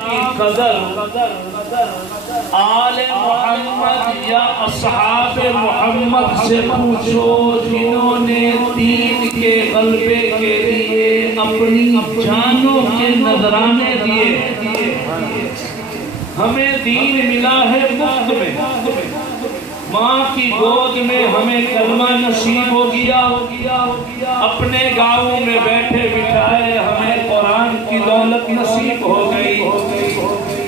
کی قدر آل محمد یا اصحاب محمد سے پوچھو جنہوں نے دین کے غلبے کے لیے اپنی جانوں کے نذرانے دیے. ہمیں دین ملا ہے مفت میں، ماں کی گود میں ہمیں کلمہ نصیب ہو گیا، اپنے گاؤں میں بیٹھے بٹھائے ہمیں قرآن کی دولت نصیب ہو گئی.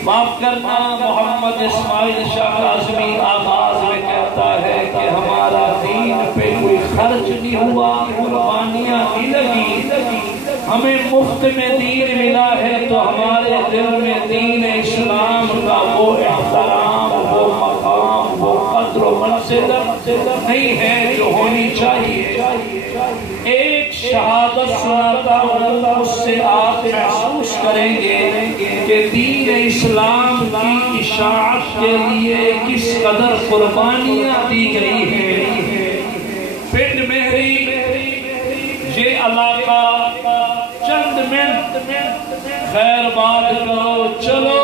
معاف کرنا، محمد اسماعیل شاہ کاظمی آغاز میں کہتا ہے کہ ہمارا دین پہ کوئی خرچ نہیں ہوا، قربانیاں نہیں لگی، ہمیں مفت میں دین ملا ہے تو ہمارے دل میں دین اسلام کا وہ احترام، وہ مقام، وہ قدر و منزلت نہیں ہے جو ہونی چاہیے. ایک شہادت سناتا ہوں، اس سے آپ محسوس کریں گے کہ دین اسلام کی اشاعت کے لیے کس قدر قربانیاں دی گئی ہیں. پنڈ مہری یہ علاقہ چند منٹ خیر بات کرو، چلو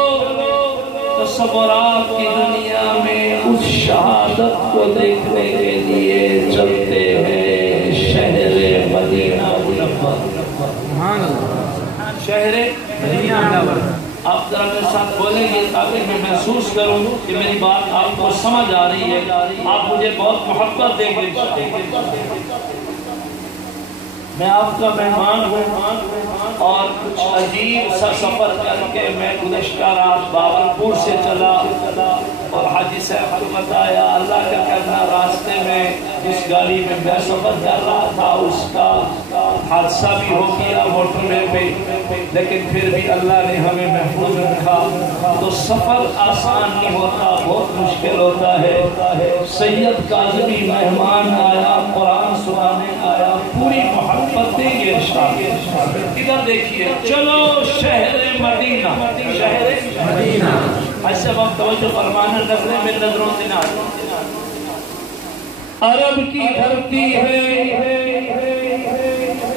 تصورات کی دنیا میں اس شہادت کو دیکھنے کے لیے چلتے ہیں شہر مدینہ منور. شہر مدینہ منور. آپ ذرا میرے ساتھ بولیں گے تاکہ میں محسوس کروں کہ میری بات آپ کو سمجھ آ رہی ہے، آپ مجھے بہت محبت دیں گے. میں آپ کا مہمان ہوں اور کچھ عجیب سا سفر کر کے میں گزشتہ رات باولپور سے چلا اور حاجی صاحب کو بتایا اللہ کا کرنا راستے میں جس گاڑی میں میں سفر کر رہا تھا اس کا حادثہ بھی ہو گیا موٹر وے پہ، لیکن پھر بھی اللہ نے ہمیں محفوظ رکھا. تو سفر آسان نہیں ہوتا، بہت مشکل ہوتا ہے. سید کاظمی مہمان آیا، قرآن سنانے آیا، پوری محبت دیں گے ارشاد. ادھر دیکھیے، چلو شہر مدینہ، شہر مدینہ. ایسے وقت توجہ فرمانا، نظریں میں نظروں سے نہ. عرب کی دھرتی ہے،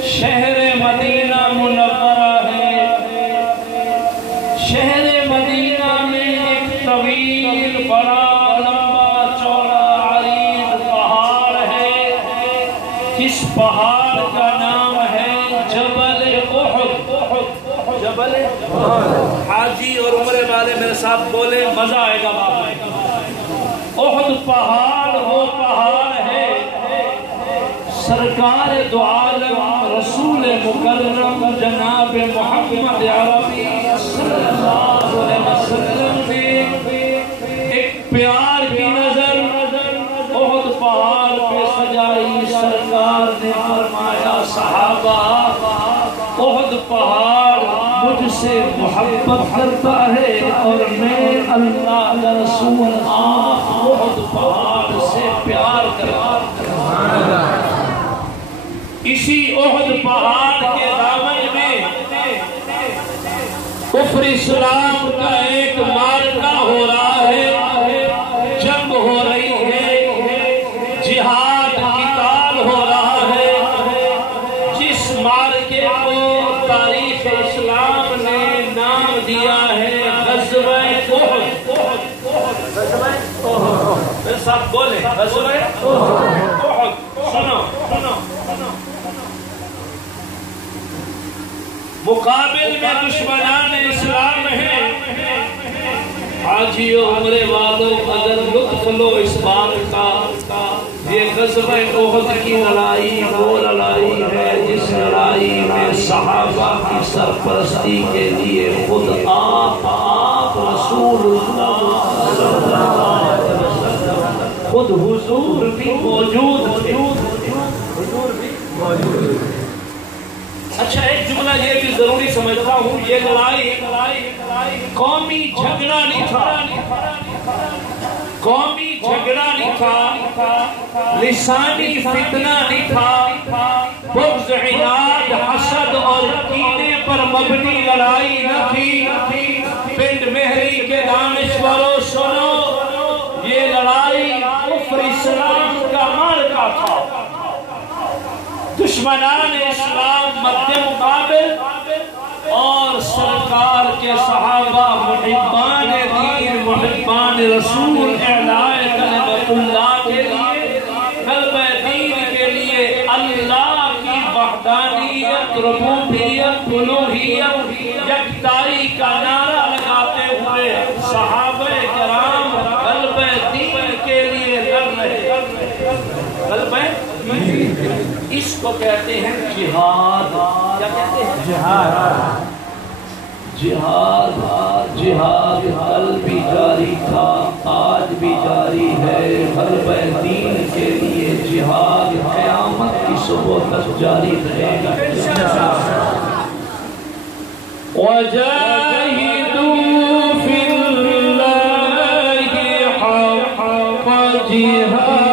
شہر مدینہ منورہ ہے. شہر مدینہ میں ایک طویل بڑا لمبا چوڑا عریض پہاڑ ہے، جس پہاڑ کا نام ہے جبل احد. جبل حاجی اور عمرے والے میرے ساتھ بولے، مزہ آئے گا. احد پہاڑ وہ پہاڑ ہے سرکار دو عالم رسول مکرم جناب محمد عربی صلی اللہ علیہ وسلم نے ایک پیار کی نظر احد پہاڑ پہ سجائی. سرکار نے فرمایا صحابہ احد پہاڑ مجھ سے محبت کرتا ہے اور میں اللہ کا رسول احد پہاڑ سے پیار کرتا ہوں. اسی احد پہاڑ کے دامن میں کفر اسلام کا ایک معرکہ ہو رہا ہے، جنگ ہو رہی ہے، جہاد قتال ہو رہا ہے، جس معرکے کو تاریخ اسلام نے نام دیا ہے غزوہ احد. میرے ساتھ بولے، غزوہ احد. سنو مقابل میں دشمنان اسلام ہیں. حاجی و عمرے والوں اگر لطف لو اس بات کا، یہ غزوہ احد کی لڑائی وہ لڑائی ہے جس لڑائی میں صحابہ کی سرپرستی کے لیے خود آپ رسول اللہ خود حضور بھی موجود تھے. اچھا ایک جملہ یہ بھی ضروری سمجھتا ہوں، یہ لڑائی قومی جھگڑا نہیں تھا، قومی جھگڑا نہیں تھا، لسانی فتنہ نہیں تھا، بغض عناد حسد اور کینے پر مبنی لڑائی نہ تھی. پنڈ مہری کے دانشوروں سنو، یہ لڑائی کفر اسلام کا معرکہ تھا. دشمنان اسلام مد مقابل اور سرکار کے صحابہ محبان دین محبان رسول اعلاء کلمت اللہ کے لیے غلبہ دین کے لیے اللہ کی وحدانیت ربوبیت الوہیت یکتائی کا نعرہ لگاتے ہوئے صحابہ کرام غلبہ دین کے لیے لڑ رہے غلبہ اس کو کہتے ہیں جہاد کیا کہتے ہیں جہاد جہاد جہاد کل بھی جاری تھا آج بھی جاری ہے غلبہ دین کے لیے جہاد قیامت کی صبح تک جاری رہے گا وَجَاهِدُوا فِي اللَّهِ حَقَّ جِهَادِهِ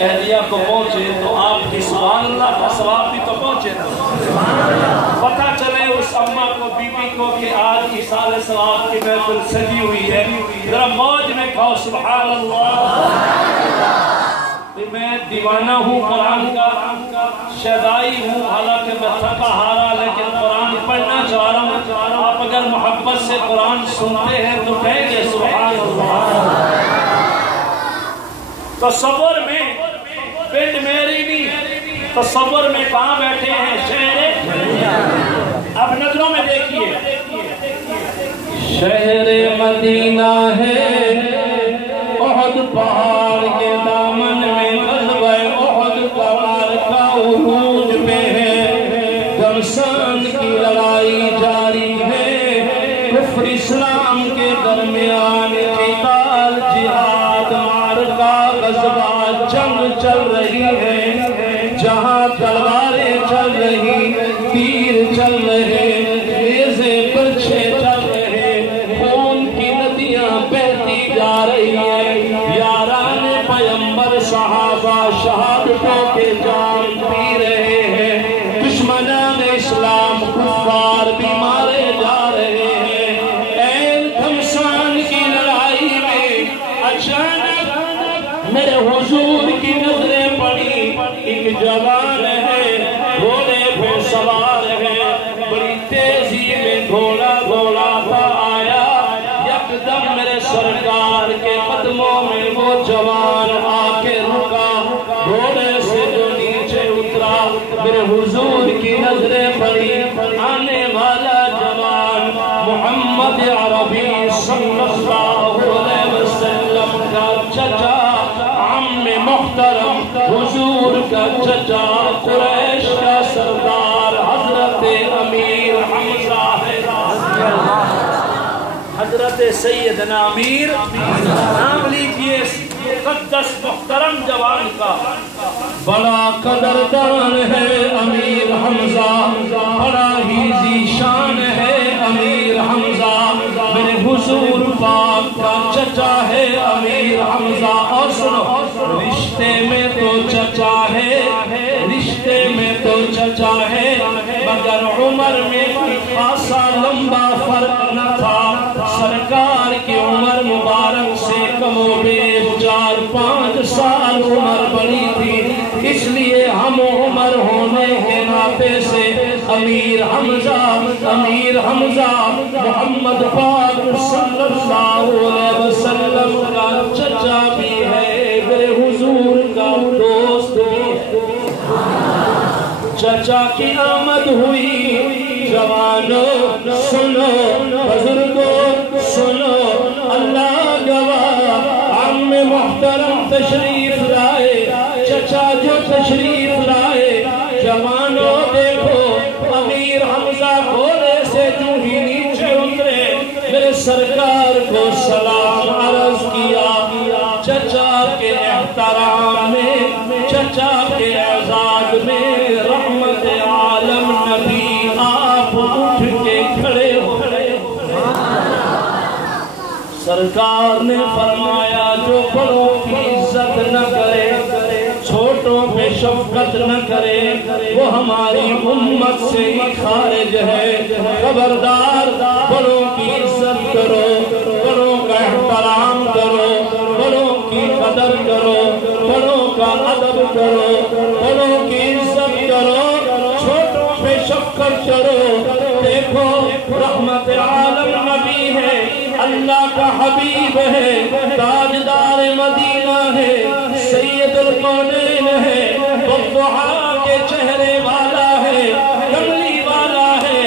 اہلیہ کو پہنچے تو آپ کی سبحان اللہ کا ثواب بھی تو پہنچے نا پتہ چلے اس اماں کو بی بی کو کہ آج ایصال ثواب کی محفل سجی ہوئی ہے ذرا موج میں کہو سبحان اللہ میں دیوانہ ہوں قرآن کا شیدائی ہوں حالانکہ میں تھکا ہارا لیکن قرآن پڑھنا چاہ رہا ہوں آپ اگر محبت سے قرآن سنتے ہیں تو کہیں گے سبحان اللہ تصور میں پنڈ میری نہیں تصور میں کہاں بیٹھے ہیں شہر اب نظروں میں دیکھیے شہر مدینہ ہے احد پہاڑ کے دامن میں غزوہ احد پہاڑ کا عروج پہ ہے گمسان کی لڑائی جاری ہے کفر اسلام کے درمیان قتال جہاد مارکا غزوہ جنگ چل رہی ہے جہاں تلواریں چل رہی تیر چل رہے نیزے برچھے چل رہے خون کی ندیاں بہتی جا رہی ہیں یاران پیمبر صحابہ شہادتوں کے جام پی رہے ہیں دشمنان اسلام کفار بھی مارے جا رہے ہیں اے گھمسان کی لڑائی میں اچانک میرے حضور کی نظریں پڑی ایک جوان ہے گھوڑے پہ سوار ہے بڑی تیزی میں گھوڑا دوڑاتا آیا یکدم میرے سرکار کے قدموں میں وہ جوان آ کے رکا گھوڑے سے جو نیچے اترا میرے حضور کی نظریں پڑی آنے والا جوان محمد عربی صلی اللہ علیہ وسلم کا چچا عم محترم حضور کا چچا قریش کا سردار حضرت امیر حمزہ ہے حضرت سیدنا امیر نام لیجئے مقدس محترم جوان کا بڑا قدردان ہے امیر حمزہ بڑا ہی ذیشان ہے امیر حمزہ میرے حضور پاک کا چچا ہے امیر حمزہ اور سنو رشتے میں تو چچا ہے رابطے سے امیر حمزہ محمد پاک صلی اللہ علیہ وسلم کا چچا بھی ہے، میرے حضور کا دوست بھی ہے۔ چچا کی آمد ہوئی، جوانوں سنو، بزرگوں سنو، اللہ گواہ عم محترم تشریف لائے، چچا جو تشریف لائے، جوانوں دیکھو امیر حمزہ گھوڑے سے جو ہی نیچے اترے، میرے سرکار کو سلام عرض کیا۔ چچا کے احترام میں، چچا کے اعزاز میں رحمت عالم نبی آپ اٹھ کے کھڑے ہو گئے۔ سرکار نے فرمایا جو بڑوں کی عزت نہ کرے، چھوٹوں پہ شفقت نہ کرے، وہ ہماری امت سے ہی خارج ہے۔ خبردار، بڑوں کی عزت کرو، بڑوں کا احترام کرو، بڑوں کی قدر کرو، بڑوں کا ادب کرو، بڑوں کی عزت کرو، چھوٹوں پہ شفقت کرو۔ دیکھو رحمت عالم نبی ہے، اللہ کا حبیب ہے، تاجدار مدینہ ہے، سید القونین ہے، والضحیٰ کے چہرے والا ہے، کملی والا ہے،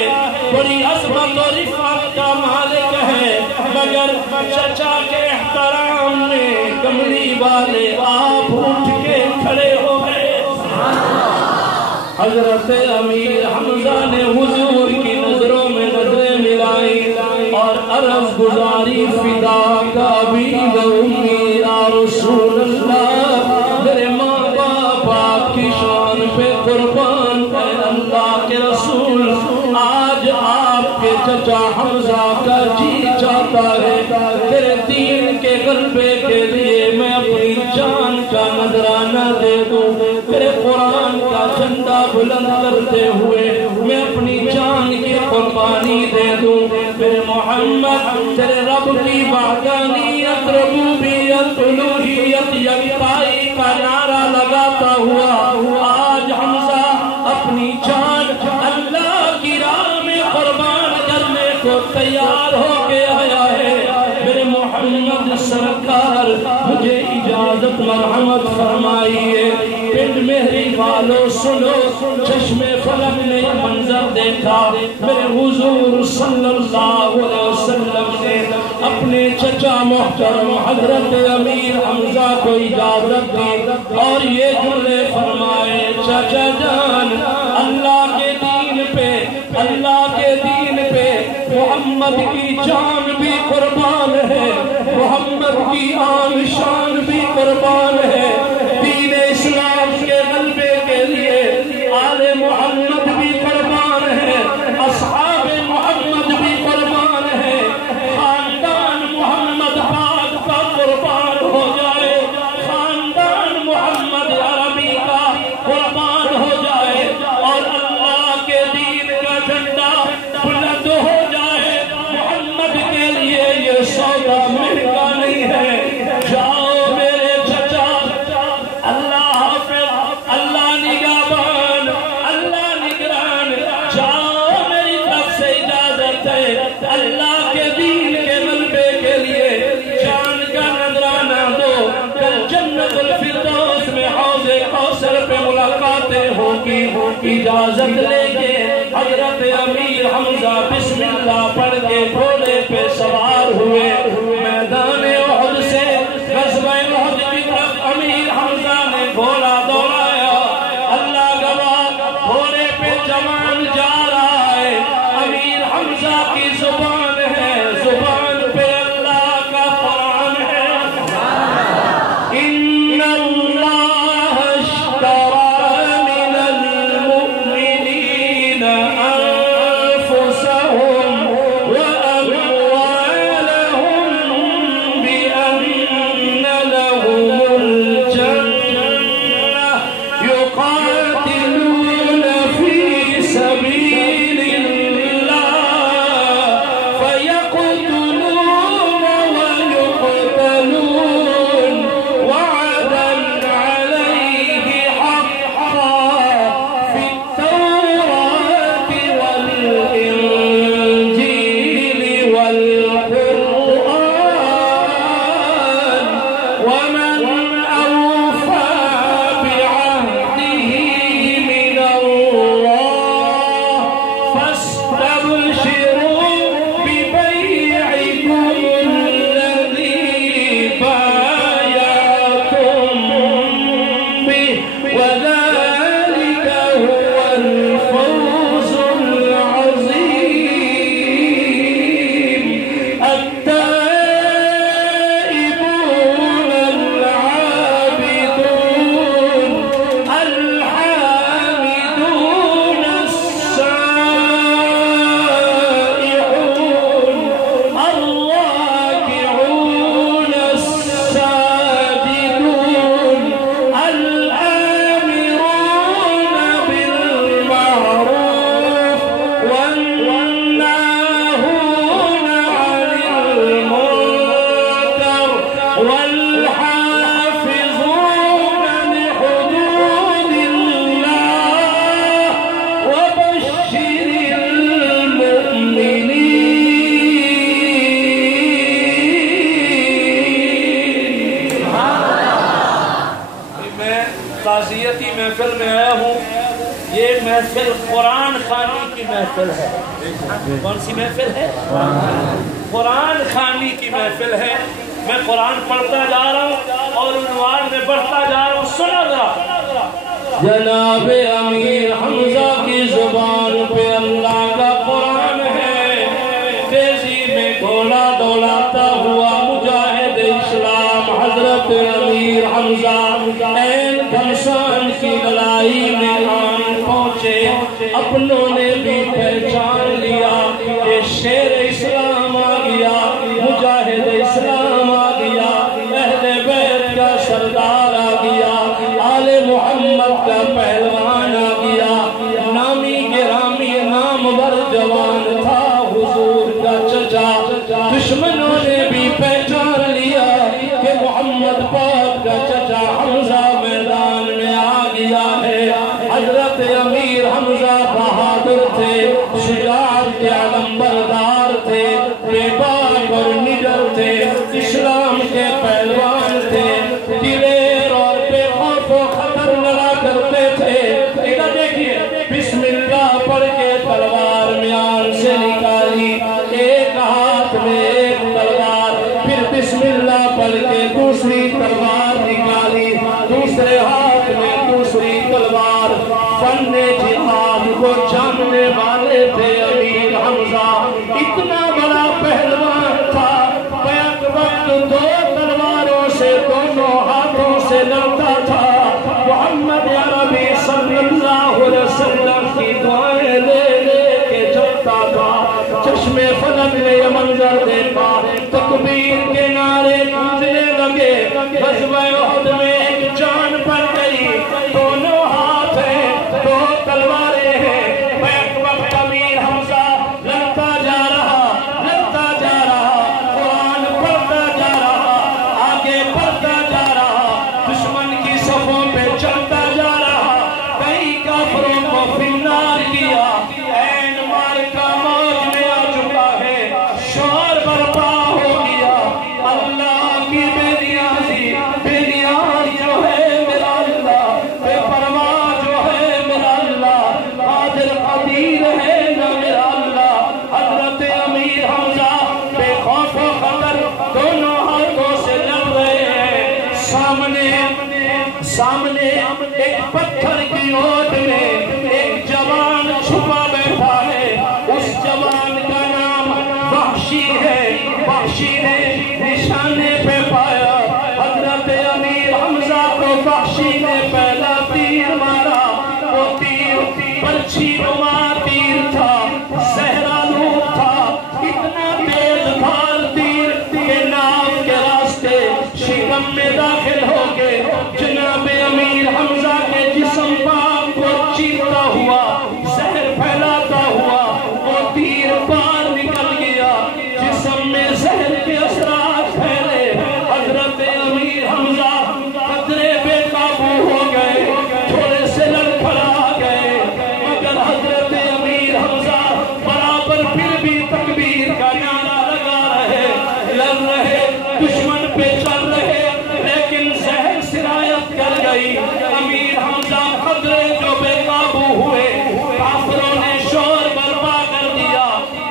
بڑی عظمت و رفعت کا مالک ہے، مگر چچا کے احترام میں کملی والے آپ اٹھ کے کھڑے ہو گئے۔ حضرت امیر حمزہ نے حضور کی نظروں میں نظریں ملائی اور عرض گزاری، فداک ابی و امی یا رسول اللہ، میرے ماں باپ آپ کی شان پہ قربان ہے اللہ کے رسول، آج آپ کے چچا حمزہ کا جی چاہتا ہے تیرے دین کے غلبے کے لیے میں اپنی جان کا نذرانہ دے دوں، تیرے قرآن کا جھنڈا بلند کرتے ہوئے میں اپنی جان کی قربانی دے دوں۔ میرے محمد تیرے رب کی وحدانیت، ربوبیت، الوہیت، یکتائی کا نعرہ لگاتا ہوا آج حمزہ اپنی جان اللہ کی راہ میں قربان کرنے کو تیار ہو کے آیا ہے۔ میرے محمد سرکار مجھے اجازت مرحمت فرمائیے، پنڈ مہری والوں سنو، چشم فلک نے منظر دیکھا، میرے حضور صلی اللہ علیہ وسلم نے اپنے چچا محترم حضرت امیر حمزہ کو اجازت دی اور یہ جملے فرمائے، چچا جان اللہ کے دین پہ، اللہ کے دین پہ محمد کی جان بھی قربان ہے، محمد کی آن شان بھی قربان ہے، دین اسلام کے غلبے کے لیے آل محمد بھی قربان ہے، اصحاب محمد بھی قربان ہے، خاندان محمد پاک کا قربان ہو جائے، خاندان محمد عربی کا قربان ہو جائے اور اللہ کے دین کا جھنڈا بلند ہو جائے، محمد کے لیے یہ سودا مہنگا نہیں ہے۔ جاؤ میرے چچا، اللہ حافظ، اللہ نگہبان، اللہ نگران، جاؤ میری طرف سے اجازت ہے، اللہ کے دین کے غلبے کے لیے جان کا نذرانہ دو، کل جنت الفردوس میں حوض کوثر پہ ملاقاتیں ہوگی۔ اجازت لے کے حضرت امیر حمزہ بسم اللہ پڑھ کے گھوڑے پہ سوار ہوئے، میدان احد سے غزوہ احد کی طرف امیر حمزہ نے گھوڑا دوڑایا، اللہ گواہ گھوڑے پہ جوان جا رہا ہے، امیر حمزہ کی زبان ہے، زبان پہ اللہ کا قرآن ہے، ان اللہ اشتری من المؤمنین انفسهم واموالهم بان لهم الجنہ يقاتلون في سبيل الله ہوں یہ محفل قرآن خوانی کی محفل ہے. کون سی محفل ہے؟ قرآن خوانی کی محفل ہے. میں قرآن پڑھتا جا رہا ہوں اور عنوان میں بڑھتا جا رہا ہوں. سنو ذرا. جناب امیر حمزہ کی زبان پہ اللہ کا قرآن ہے. تیزی میں گھوڑا دوڑاتا ہوا مجاہد اسلام حضرت امیر حمزہ این گھمسان کی لڑائی میں آن پہنچے. اپنوں نے بھی پہچان لیا کہ شیر اسلام آ گیا, مجاہد اسلام آ گیا, اہل بیت کا سردار آ گیا, آل محمد کا پہلوان آ گیا. نامی گرامی نامور جوان تھا حضور کا چچا. دشمنوں نے بھی پہچان لیا کہ محمد پاک کا چچا حمزہ میدان میں آ گیا ہے. حضرت امیر حمزہ بہادر تھے, شجاعت کے علمبردار تھے, بے باک اور نڈر تھے, اسلام کے پہلوان تھے, دلیر اور بے خوف و خطر لڑا کرتے تھے. ادھر دیکھیے, بسم اللہ پڑھ کے تلوار میان سے نکالی, ایک ہاتھ میں ایک تلوار, پھر بسم اللہ پڑھ کے دوسری تلوار نکالی, دوسرے ہاتھ میں دوسری تلوار. فن جہاد کو جاننے والے تھے امیر حمزہ, اتنا بڑا پہلوان تھا. بیک وقت دو تلواروں سے دونوں ہاتھوں سے لڑتا تھا. محمد عربی صلی اللہ علیہ وسلم کی دعائیں لے لے کے جبتا تھا. چشم فلک نے یہ منظر دیکھا, تکبیر کے نعرے گونجنے لگے. غزوہ احد میں ایک جان پڑ گئی, دونوں ہاتھ ہیں, دو تلواریں ہیں. بیک وقت امیر حمزہ لڑتا جا رہا, لڑتا جا رہا, قرآن پڑھتا جا رہا, آگے بڑھتا جا رہا, دشمن کی صفوں پہ چلتا جا رہا. کئی کافروں کو فنار کیا. این مارکہ موج میں آ چکا ہے, شور برپا ہو گیا. اللہ کی بے نیازی, بے نیاز جو ہے میرا اللہ, بے پرواہ جو ہے میرا اللہ, قادر قدیر ہے نا میرا اللہ. حضرت امیر حمزہ بے خوف و خطر دونوں ہاتھوں سے لڑ رہے ہیں. سامنے ایک پتھر کی اوٹ میں ایک جوان چھپا بیٹھا ہے. اس جوان کا نام وحشی ہے. وحشی نے نشانے پہ پایا. حضرت امیر حمزہ کو وحشی نے پہلا تیر مارا. وہ تیر برچھی نما تیر تھا, زہرالود تھا, اتنا تیز دھار تیر کہ ناف کے راستے شکم میں داخل ہو گئے. جناب امیر حمزہ کے جسم پاک کو چیرتا ہوا, زہر پھیلاتا ہوا, وہ تیر باہر نکل گیا. جسم میں زہر کے اثرات پھیلے. حضرت امیر حمزہ قدرے بے قابو ہو گئے, تھوڑے سے لڑکھڑا گئے, مگر حضرت امیر حمزہ برابر پھر بھی تکبیر کا نعرہ لگا رہے, لڑ رہے, دشمن پہ چل رہے, لیکن زہر سرایت کر گئی. امیر حمزہ قدرے جو بے قابو ہوئے, کافروں نے شور برپا کر دیا.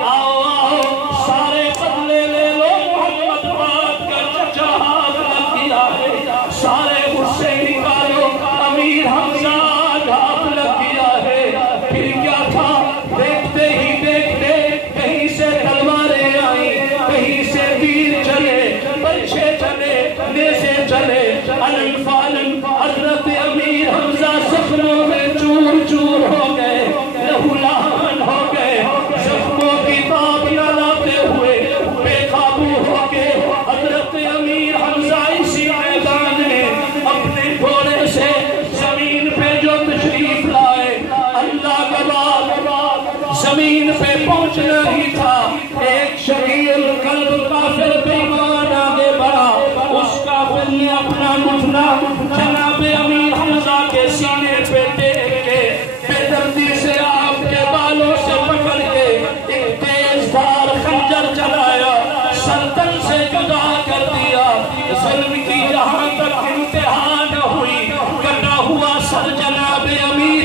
آؤ آؤ سارے بدلے لے لو, محمد پاک کا چچا ہاتھ لگ گیا ہے. سارے غصے نکالو, امیر حمزہ ہاتھ لگ گیا ہے. پھر کیا تھا, دیکھتے ہی دیکھتے کہیں سے تلواریں آئیں, کہیں سے تیر چلے, برچھے چلے, نیزے چلے, علم فالن. حضرت امیر حمزہ زخموں میں چور چور ہو گئے, لہو لہان ہو گئے. زخموں کی تاب نہ لاتے ہوئے بے قابو ہو گئے. حضرت امیر حمزہ اسی میدان میں اپنے گھوڑے سے زمین پہ جو تشریف لائے, اللہ کا بات زمین پہ پہنچنا ہی تھا. ایک شکیل قلب کافر بے ایمان آگے بڑھا. اس کافر نے اپنا گھٹنا جناب امیر حمزہ کے سینے پہ ٹیک کے بے دردی سے آپ کے بالوں سے پکڑ کے ایک تیز دھار خنجر چلایا, سرتن سے جدا کر دیا. ظلم کی جہاں تک انتہا نہ ہوئی, کٹا ہوا سر جناب امیر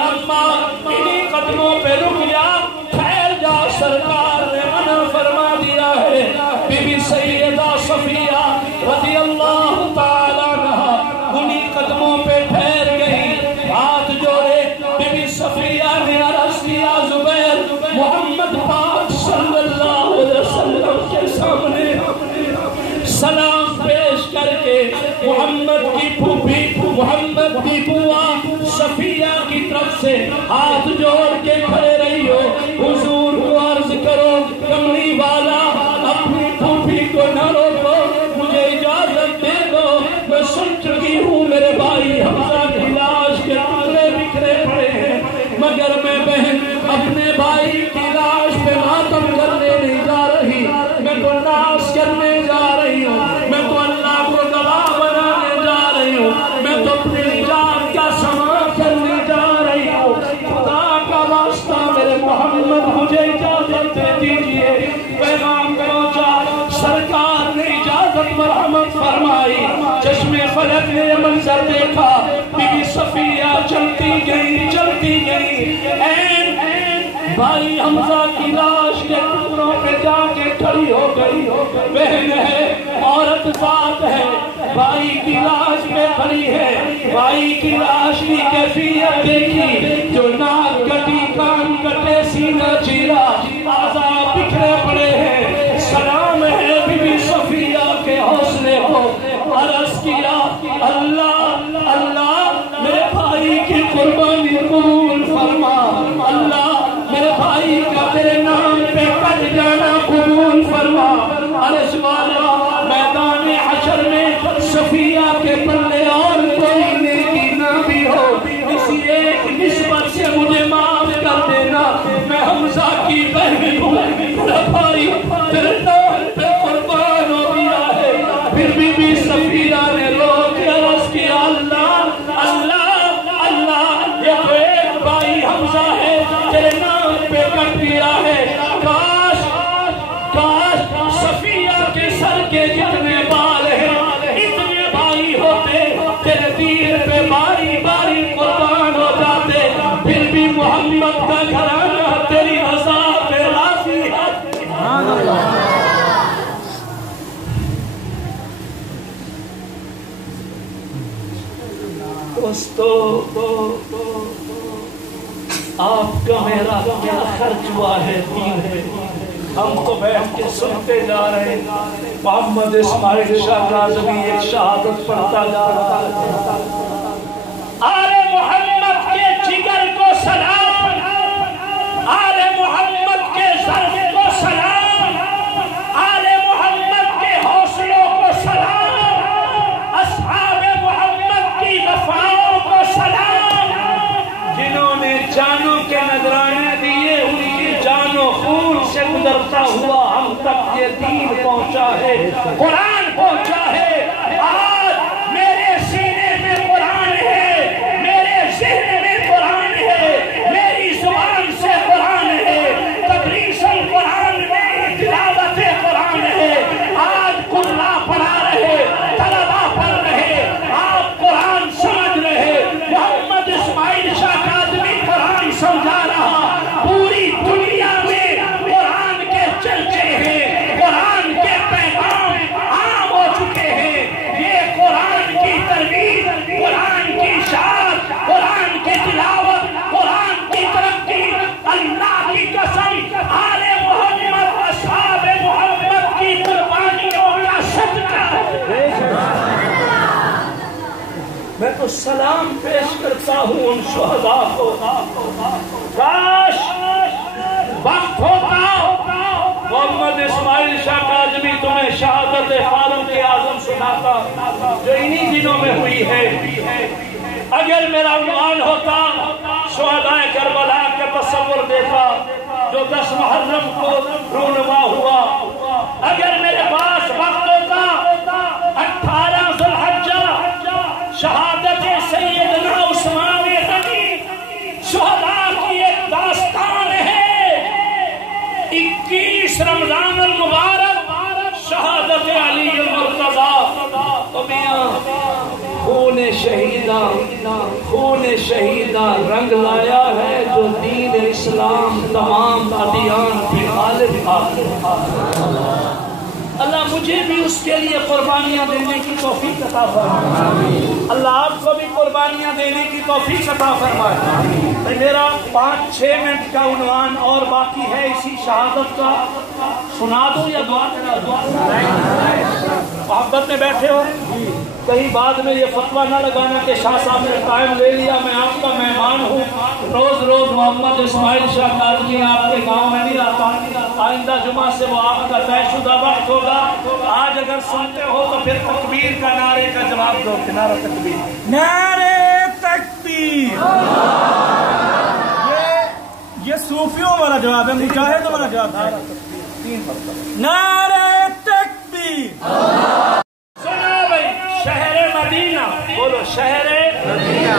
اما انہی قدموں پہ رک جا، ٹھہر جا، سرکار نے منع فرما دیا ہے۔ بی بی سیدہ صفیہ رضی اللہ تعالیٰ عنہا انہی قدموں پہ ٹھہر گئی، ہاتھ جوڑے بی بی صفیہ نے عرض کیا زبیر محمد پاک صلی اللہ علیہ وسلم کے سامنے سلام پیش کر کے محمد کی پھوپھی محمد کی بوا صفیہ کی طرف سے ہاتھ جوڑ کے کھڑے رہی ہو، حضور کو عرض کرو کملی والا اپنی پھوپھی کو نہ روکو، مجھے اجازت دے دو، میں سن چکی ہوں میرے بھائی حمزہ کی لاش کے ٹکڑے بکھرے پڑے ہیں، مگر میں بہن اپنے بھائی کی لاش پہ ماتم کرنے نہیں جا رہی، میں تو ناز کرنے جا رہی ہوں، میں تو اللہ کو گواہ بنانے جا رہی ہوں، میں تو اپنی جان کا سامان کرنے جا رہی ہوں، خدا کا واسطہ میرے محمد مجھے اجازت دے دیجئے۔ پیغام پہنچا، سرکار نے اجازت مرحمت فرمائی، چشم فلک نے یہ منظر دیکھا، بی بی صفیہ چلتی گئی، بھائی حمزہ کی لاش کے ٹکڑوں پہ جا کے کھڑی ہو گئی، بہن ہے، عورت ذات ہے، بھائی کی لاش پہ کھڑی ہے، بھائی کی لاش کی کیفیت دیکھی، جو ناک کٹی، کان کٹے، سینہ چیرا، اعضاء بکھرے پڑے ہیں، سلام ہے بی بی صفیہ کے حوصلے کو، عرض کیا اللہ اللہ میرے بھائی کی قربانی قبول فرما، اللہ میرے بھائی کا تیرے نام پہ کٹ جانا قبول فرما۔ عرش والا میدان حشر میں صفیہ کے پلے اور کوئی نیکی نہ بھی ہو، اسی ایک نسبت سے مجھے معاف کر دینا، میں حمزہ کی بہن ہوں، میرا بھائی تیرے نام پہ قربان ہو گیا ہے۔ پھر بی بی صفیہ نے رو کے عرض کیا اللہ اللہ اللہ، یہ ایک بھائی حمزہ ہے تیرے نام پہ کٹ دیا ہے، کاش صفیہ کے سر کے جتنے بال ہیں اتنے بھائی ہوتے، تیرے دین پہ باری باری قربان ہو جاتے، پھر بھی محمد کا گھرانہ تیری رضا پہ راضی ہے۔ سبحان اللہ۔ دوستو آپ کا میرا کیا خرچ ہوا ہے دین پہ، ہم تو بیٹھ کے سنتے جا رہے ہیں، محمد اسماعیل شاہ کاظمی ایک شہادت پڑھتا جا رہا ہے، آل محمد کے جگر کو سلام، آل محمد کے ظرف کو سلام، آل محمد کے حوصلوں کو سلام، اصحاب محمد کی وفاؤں کو سلام، جنہوں نے جانوں کے نذرانے دیے ان کی جان و خون سے گزرتا ہوا ہم تک یہ دین پہنچا ہے، قرآن پہنچا ہے۔ آج میرے سینے میں قرآن ہے، میرے ذہن میں قرآن ہے، میری زبان سے قرآن ہے، تدریساً قرآن میں تلاوت قرآن ہے، آج قرآن پڑھا رہے، طلبہ پڑھ رہے، آپ قرآن سمجھ رہے، محمد اسماعیل شاہ کاظمی قرآن سمجھا رہا، پوری دنیا میں قرآن کے چرچے ہیں، قرآن کے پیغام عام ہو چکے ہیں، یہ قرآن کی ترویج، قرآن کی اشاعت، قرآن کی تلاوت، قرآن کی ترقی، اللہ کی قسم آل محمد اصحاب محمد کی قربانیوں کا صدقہ ہے۔ میں تو سلام پیش کرتا ہوں ان شہداء کو، کاش وقت ہوتا محمد اسماعیل شاہ کاظمی تمہیں شہادت فاروق اعظم سناتا جو انہی دنوں میں ہوئی ہے، اگر میرا عنوان ہوتا شہداء کربلا کا تصور دیتا جو 10 محرم کو رونما ہوا، اگر میرے پاس وقت ہوتا 18 ذوالحجہ شہادت سیدنا عثمان غنی شہداء کی ایک داستان ہے، 21 رمضان المبارک شہادت علی المرتضیٰ، خون شہید شہیدہ خون شہیدہ رنگ لایا ہے جو دین اسلام تمام ادیان پہ غالب آ گیا۔ اللہ مجھے بھی اس کے لیے قربانیاں دینے کی توفیق عطا فرمائے، اللہ آپ کو بھی قربانیاں دینے کی توفیق عطا فرمائے۔ میرا 5-6 منٹ کا عنوان اور باقی ہے اسی شہادت کا، سنا دوں یا دعا کرا دوں؟ محبت میں بیٹھے ہو، کہیں بعد میں یہ فتویٰ نہ لگانا کہ شاہ صاحب نے ٹائم لے لیا، میں آپ کا مہمان ہوں، روز روز محمد اسماعیل شاہ کاظمی آپ کے گاؤں میں نہیں آتا، آئندہ جمعہ سے وہ آپ کا طے شدہ وقت ہوگا۔ آج اگر سنتے ہو تو پھر تکبیر کا نعرے کا جواب دو، نعرہ تکبیر، نعرہ تکبیر۔ یہ صوفیوں والا جواب ہے، مجاہدوں والا جواب ہے۔ 3 مرتبہ نعرہ تکبیر۔ سنا بھائی، شہر مدینہ بولو، شہر مدینہ۔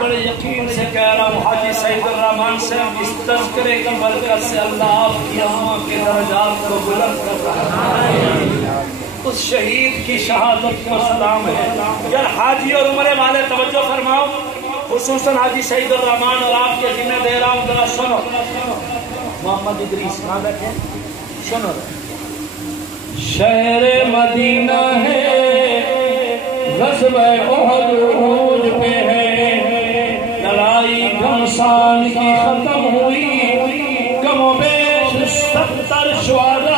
بڑے یقین سے کہہ رہا ہوں، حاجی سعید الرحمان سے اس تذکرے کی برکت سے اللہ آپ کی اماں کے درجات کو بلند کر رہا ہے۔ اس شہید کی شہادت کو سلام ہے۔ یار حاجی اور عمرے والے توجہ فرماؤ، خصوصاً حاجی سعید الرحمان اور آپ کے ذمہ دے رہا ہوں، ذرا سنو۔ محمد ادریس کہاں بیٹھے؟ سنو، شہر مدینہ ہے، غزوہ احد عروج پہ ہے، لڑائی گھمسان کی ختم ہوئی، کم و بیش 70 شہداء،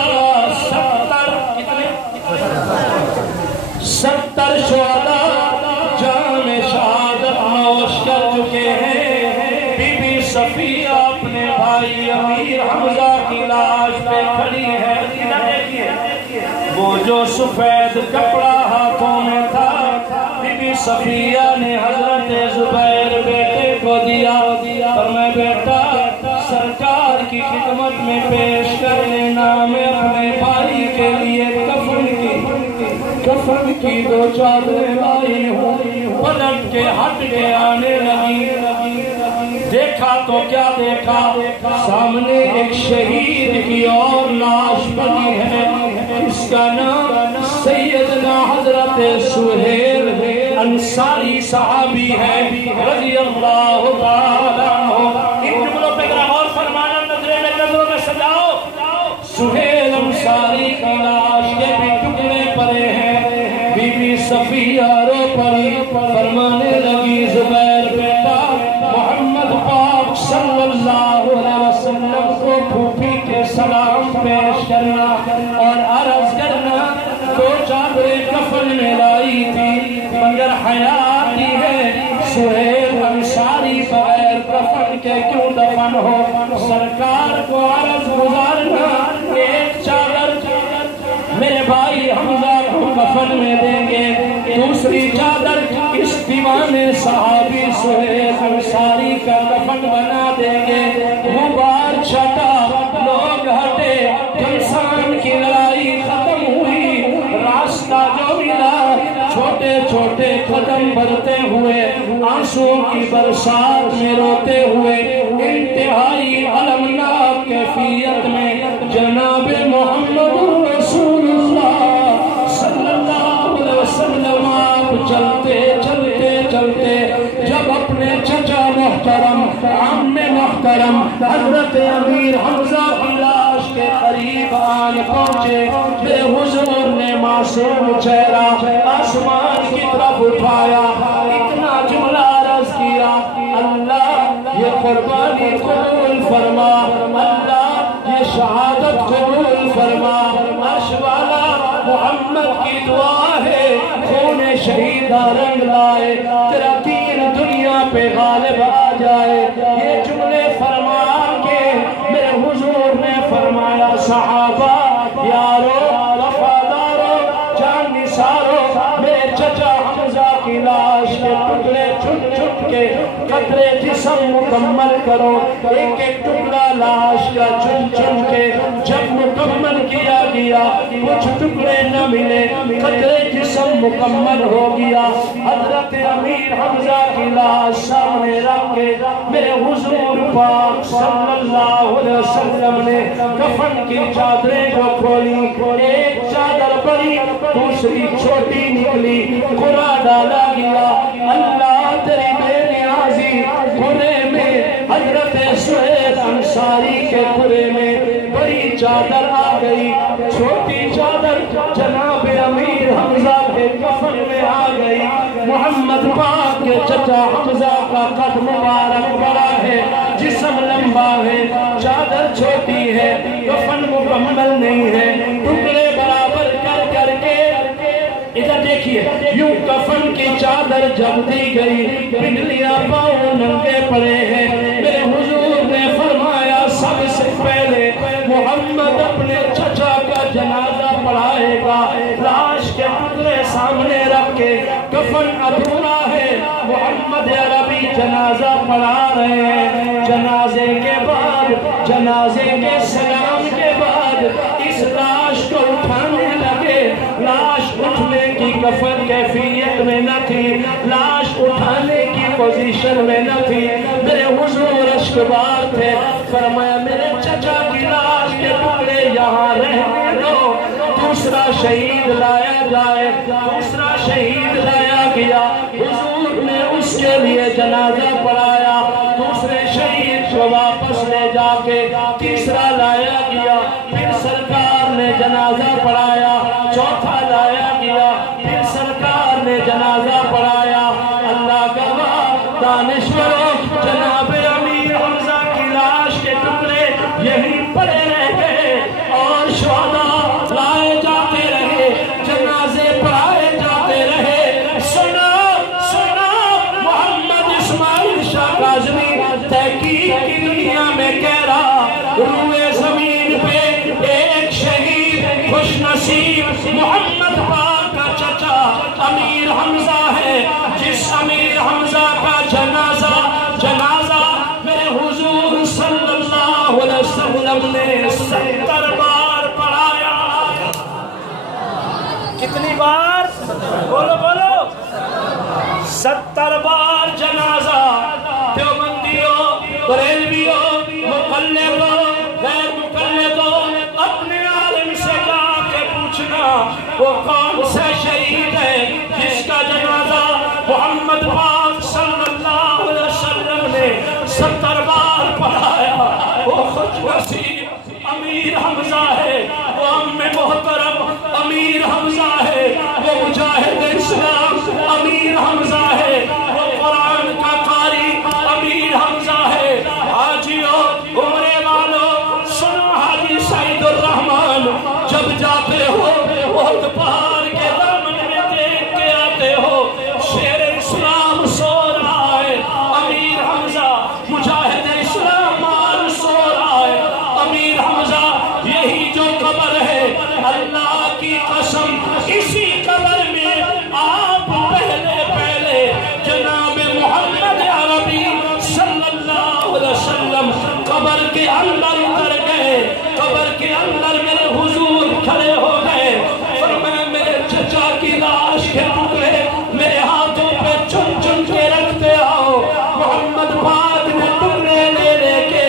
70 شہداء جام شہادت نوش کر چکے ہیں۔ بی بی صفیہ اپنے بھائی امیر حمزہ کی لاش پہ کھڑی ہے، وہ جو سفید کپڑا ہاتھوں میں تھا بی بی صفیہ نے حضرت زبیر بیٹے کو دیا، اور میں بیٹا سرکار کی خدمت میں پیش کر لینا، میں اپنے بھائی کے لیے کفن کی 2 چادریں لائی ہوں۔ پلٹ کے ہٹ کے آنے لگی، دیکھا تو کیا دیکھا، سامنے ایک شہید کی اور لاش پڑی ہے، اس کا نام سیدنا حضرت سہیل انصاری صحابی ہے رضی اللہ تعالیٰ عنہ۔ ان جملوں پہ ذرا غور فرمانا، نظروں میں سجاؤ۔ سہیل انصاری کی لاش کے بھی ٹکڑے پڑے ہیں، بی بی صفیہ رو پڑی، فرمانے لگی زبیر بیٹا محمد پاک صلی اللہ علیہ وسلم کو پھوپھی کے سلام پیش کرنا اور عرض کرنا، 2 چادریں کفن میں لائی تھی مگر حیات ہی ہے، سہیل انصاری بغیر کفن کے کیوں دفن ہو؟ سرکار کو عرض گزارنا، ایک چادر میرے بھائی حمزہ کو کفن میں دیں گے، دوسری چادر اس دیوانے صحابی سہیل انصاری کا کفن بنا دیں گے۔ غبار چھٹا، لوگ ہٹے، گھمسان کی لڑائی ختم ہوئی، راستہ جو ملا، چھوٹے چھوٹے قدم بڑھتے ہوئے، آنسوں کی برسات میں روتے ہوئے، انتہائی المناک کیفیت میں جناب محمد رسول اللہ صلی اللہ علیہ وسلم آپ چلتے چلتے چلتے جب اپنے چچا محترم، عم محترم حضرت امیر حمزہ کی لاش کے قریب آن پہنچے، بے حضور نے معصوم چہرہ آسمان کی طرف اٹھایا، اتنا جملہ عرض کیا، اللہ یہ قربانی قبول فرما، اللہ یہ شہادت قبول فرما، عرش والا محمد کی دعا ہے، خون شہیدہ رنگ لائے، تیرا دین دنیا پہ غالب آ جائے۔ یہ جملے فرما کے میرے حضور نے فرمایا، صحابہ یارو، وفادارو، جان نثارو، میرے چچا حمزہ کی لاش کے ٹکڑے چھٹ چھٹ کے قطرے جسم مکمل کرو، ایک ایک ٹکڑا لاش کا چن چن کے جب مکمل کیا گیا، کچھ ٹکڑے نہ ملے، قطرے جسم مکمل ہو گیا۔ حضرت امیر حمزہ کی لاش سامنے رکھ کے میرے حضور پاک صلی اللہ علیہ وسلم نے کفن کی چادریں کو کھولی، ایک چادر بڑی دوسری چھوٹی نکلی، قرآن ڈالا گیا، اللہ ساری کے پورے میں بڑی چادر آ گئی، چھوٹی چادر جناب امیر حمزہ کے کفن میں آ گئی۔ محمد پاک کے چچا حمزہ کا قد مبارک بڑا ہے، جسم لمبا ہے، چادر چھوٹی ہے، کفن مکمل نہیں ہے، ٹکڑے برابر کر کر کے ادھر دیکھیے یوں کفن کی چادر جب دی گئی، پنڈلیاں پاؤں ننگے پڑے ہیں۔ میرے حضور نے فرمایا سب سے پہلے محمد اپنے چچا کا جنازہ پڑھائے گا، لاش کے ٹکڑے سامنے رکھ کے کفن ادھورا ہے، محمد عربی جنازہ پڑھا رہے ہیں۔ جنازے کے بعد، جنازے کے سلام کے بعد اس لاش کو اٹھانے لگے، لاش اٹھنے کی کفن کیفیت میں نہ تھی، لاش اٹھانے کی پوزیشن میں نہ تھی۔ میرے حضور اشکبار تھے، فرمایا میرے چچا کی لاش کے ٹکڑے یہاں رہنے دو، دوسرا شہید لایا جائے۔ دوسرا شہید لایا گیا، حضور نے اس کے لیے جنازہ پڑھایا، دوسرے شہید کو واپس لے جا کے تیسرا لایا گیا، پھر سرکار نے جنازہ پڑھایا، چوتھا لایا گیا، پھر سرکار نے جنازہ پڑھایا۔ اللہ گواہ دانشوروں، جناب امیر حمزہ کی لاش کے ٹکڑے یہیں پڑے رہ گئے اور شہداء لائے جاتے رہے، جنازے پڑھائے جاتے رہے۔ سنا سنا محمد اسماعیل شاہ کاظمی تحقیق کی دنیا میں کہہ رہا، روئے زمین پہ ایک شہید خوش نصیب محمد پاک کا چچا امیر حمزہ ہے، جس امیر حمزہ کا جنازہ میرے حضور صلی اللہ علیہ وسلم نے 70 بار پڑھایا۔ کتنی بار؟ بولو بولو 70 بار جنازہ۔ دیوبندیوں، بریلویوں، مقلدوں، غیر مقلدوں، اپنے عالم سے جا کے پوچھنا وہ کون سے شہید ہے جس کا جنازہ محمد پاک صلی اللہ علیہ وسلم نے 70 بار پڑھایا۔ وہ خوش نصیب امیر حمزہ ہے، وہ ام محترم امیر حمزہ ہے، وہ مجاہد اسلام امیر حمزہ ہے، وہ قرآن کا قاری امیر حمزہ ہے۔ حاجیوں، عمرے والوں، سنو حاجی سعید الرحمن، جب جاتے ہو احد پہاڑ کے دامن میں دیکھ کے آتے ہو، شیر اسلام سو رہا ہے، امیر حمزہ مجاہد اسلام آل سو رہا ہے، امیر حمزہ یہی جو قبر ہے، اللہ کی قسم اسی قبر میں آپ پہلے جناب محمد عربی صلی اللہ علیہ وسلم قبر کے اندر اتر گئے، قبر کے اندر میرے حضور کھڑے ہو گئے، فرمایا میرے چچا کی لاش کے ٹکڑے میرے ہاتھوں پہ چن چن کے رکھتے آؤ۔ محمد پاک نے ٹکڑے لے لے کے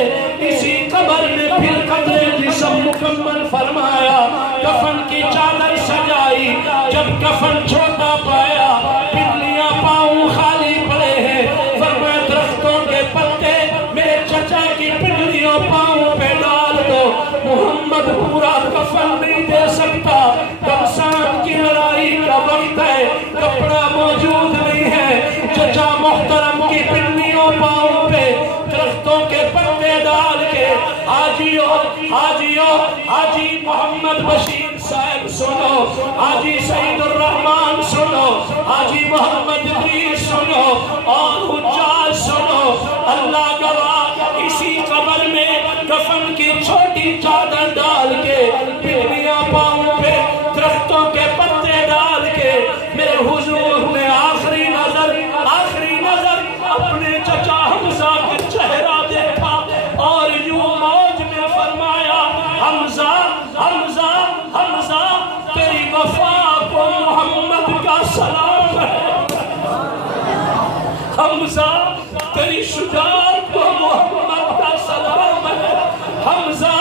اسی قبر میں پھر قبر جسم مکمل فرمایا، کفن کی چادر سجائی، جب کفن چھوٹا پایا، پنڈلیاں پاؤں خالی پڑے ہیں، فرمایا درختوں کے پتے میرے چچا کی پنڈلیوں پاؤں پہ ڈال دو، محمد پورا کفن نہیں دے سکتا، کمسان کی لڑائی کا وقت ہے، کپڑا موجود نہیں ہے، چچا محترم کی پنڈلیوں پاؤں پہ درختوں کے پتے ڈال کے حاجی محمد بشیر صاحب سنو، حاجی سعید الرحمن سنو، حاجی محمد ادریس سنو، اور حجاج سنو، اللہ گواہ اسی قبر میں کفن کی چھوٹی چادر ڈال کے پنڈلیاں پاؤں پہ درختوں کے پتے ڈال کے میرے حضور نے آخری نظر اپنے چچا حمزہ کا چہرہ دیکھا اور یوں موج میں فرمایا، حمزہ حمزہ حمزہ تیری وفا کو محمد کا سلام ہے، حمزہ تیری شجاعت کو محمد کا سلام ہے، حمزہ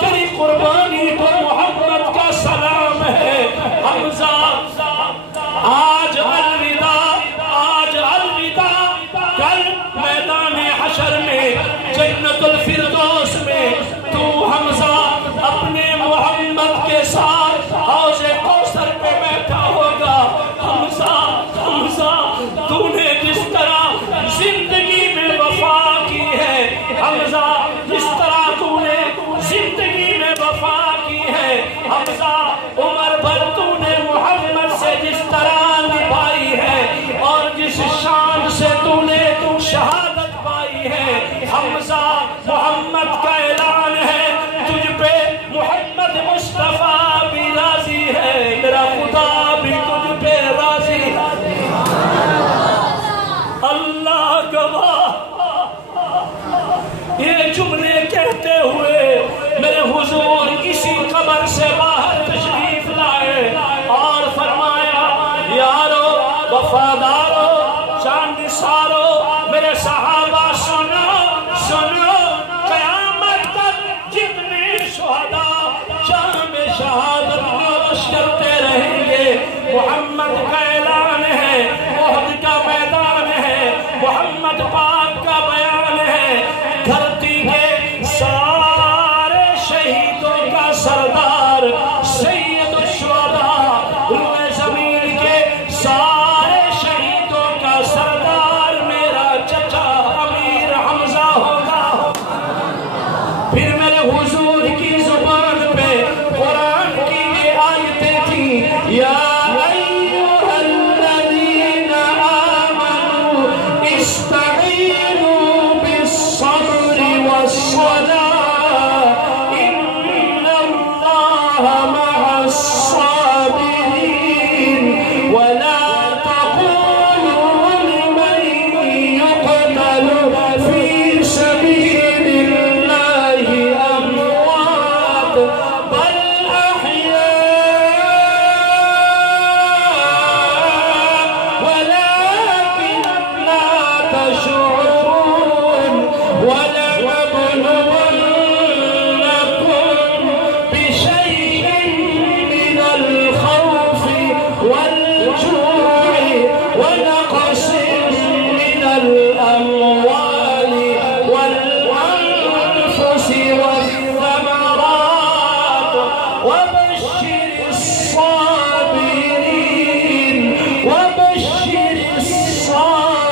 تیری قربانی کو محمد کا سلام ہے، حمزہ آج الوداع، کل میدان حشر میں جنت الفردوس میں حمزہ محمد کا اعلان ہے تجھ پہ محمد مصطفیٰ بھی راضی ہے میرا خدا بھی تجھ پہ راضی ہے اللہ گواہ یہ جملے کہتے ہوئے میرے حضور اسی قبر سے باہر تشریف لائے اور فرمایا یارو وفادارو چاند سارو میرے صحابہ سنو سنو قیامت تک جتنے شہداء جام شہادت نوش کرتے رہیں گے محمد کا اعلان ہے احد کا میدان ہے محمد پاک کا بیان ہے دھرتی کے سارے شہیدوں کا سردار سید الشہداء روئے زمین کے سارے شہیدوں کا سردار میرا چچا امیر حمزہ ہوگا پھر میرے حضور کی زبان پہ قرآن کی یہ آیتیں تھیں یا ایوہ الذین آمنوا استعینوا بالصبر والصلاة ان اللہ مع الصابرین ولا تقولوا لمن يقتل في سبيل الله أموات بل أحياء ولكن لا تشعرون ولنبلونكم بشيء من الخوف والجوع ونقص من الأموال والأنفس والثمرات وبشر الصابرين وبشر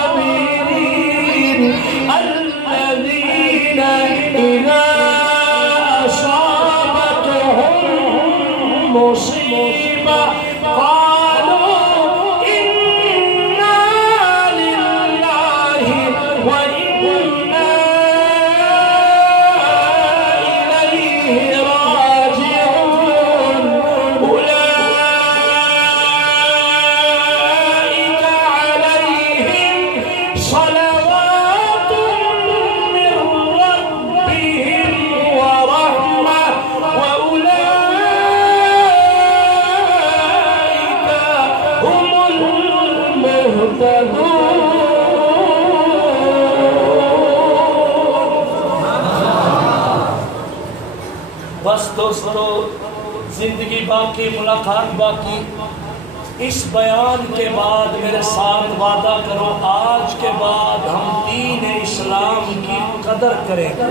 الصابرين الذين إذا أصابتهم مصيبة قالوا إنا لله وإنا إليه راجعون أولئك عليهم صلوات من ربهم ورحمة وأولئك هم المهتدون بس دوستو زندگی باقی ملاقات باقی اس بیان کے بعد میرے ساتھ وعدہ کرو آج کے بعد ہم دین اسلام کی قدر کریں گے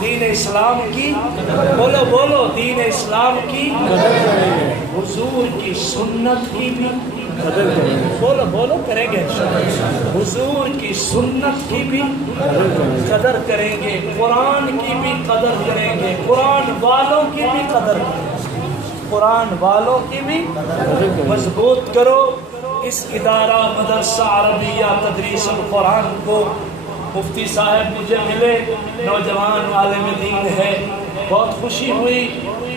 دین اسلام کی بولو بولو دین اسلام کی حضور کی سنت کی بھی بولو بولو کریں گے حضور کی سنت کی بھی قدر کریں گے قرآن کی بھی قدر کریں گے قرآن والوں کی بھی قدر کریں گے قرآن والوں کی بھی مضبوط کرو اس ادارہ مدرسہ عربیہ تدریس القرآن کو مفتی صاحب مجھے ملے نوجوان عالم دین ہے بہت خوشی ہوئی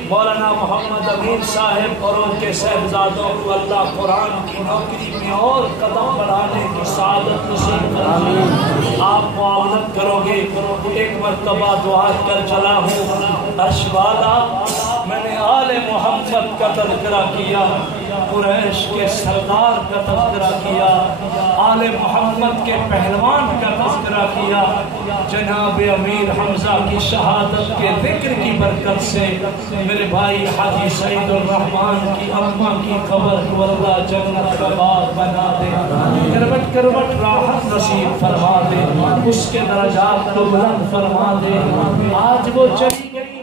مولانا محمد امین صاحب اور ان کے صاحبزادوں کو اللہ قرآن کی نوکری میں اور قدم بڑھانے کی سعادت نصیب کرے آپ معاونت کرو گے ایک مرتبہ دعا کر چلا ہوں عرش والا میں نے آل محمد کا تذکرہ کیا قریش کے سردار کا تذکرہ کیا آل محمد کے پہلوان کا تذکرہ کیا جناب امیر حمزہ کی شہادت کے ذکر کی برکت سے میرے بھائی حاجی سعید الرحمن کی اماں کی قبر کو اللہ جنت کا باغ بنا دے کروٹ کروٹ راحت نصیب فرما دے اس کے درجات کو بلند فرما دے آج وہ چلی گئی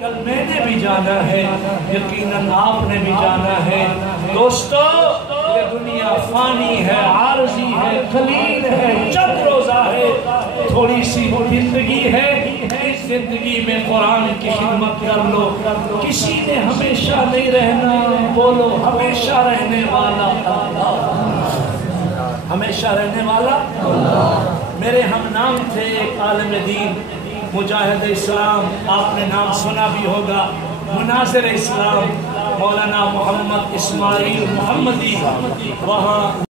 کل میں نے بھی جانا ہے یقیناً آپ نے بھی جانا ہے دوستو یہ دنیا فانی ہے عارضی ہے قلیل ہے چند روزہ ہے تھوڑی سی زندگی ہے اس زندگی میں قرآن کی خدمت کر لو کسی نے ہمیشہ نہیں رہنا بولو ہمیشہ رہنے والا اللہ ہمیشہ رہنے والا میرے ہم نام تھے ایک عالم دین مجاہد اسلام، آپ نے نام سنا بھی ہوگا، مناظر اسلام مولانا محمد اسماعیل محمدی، وہاں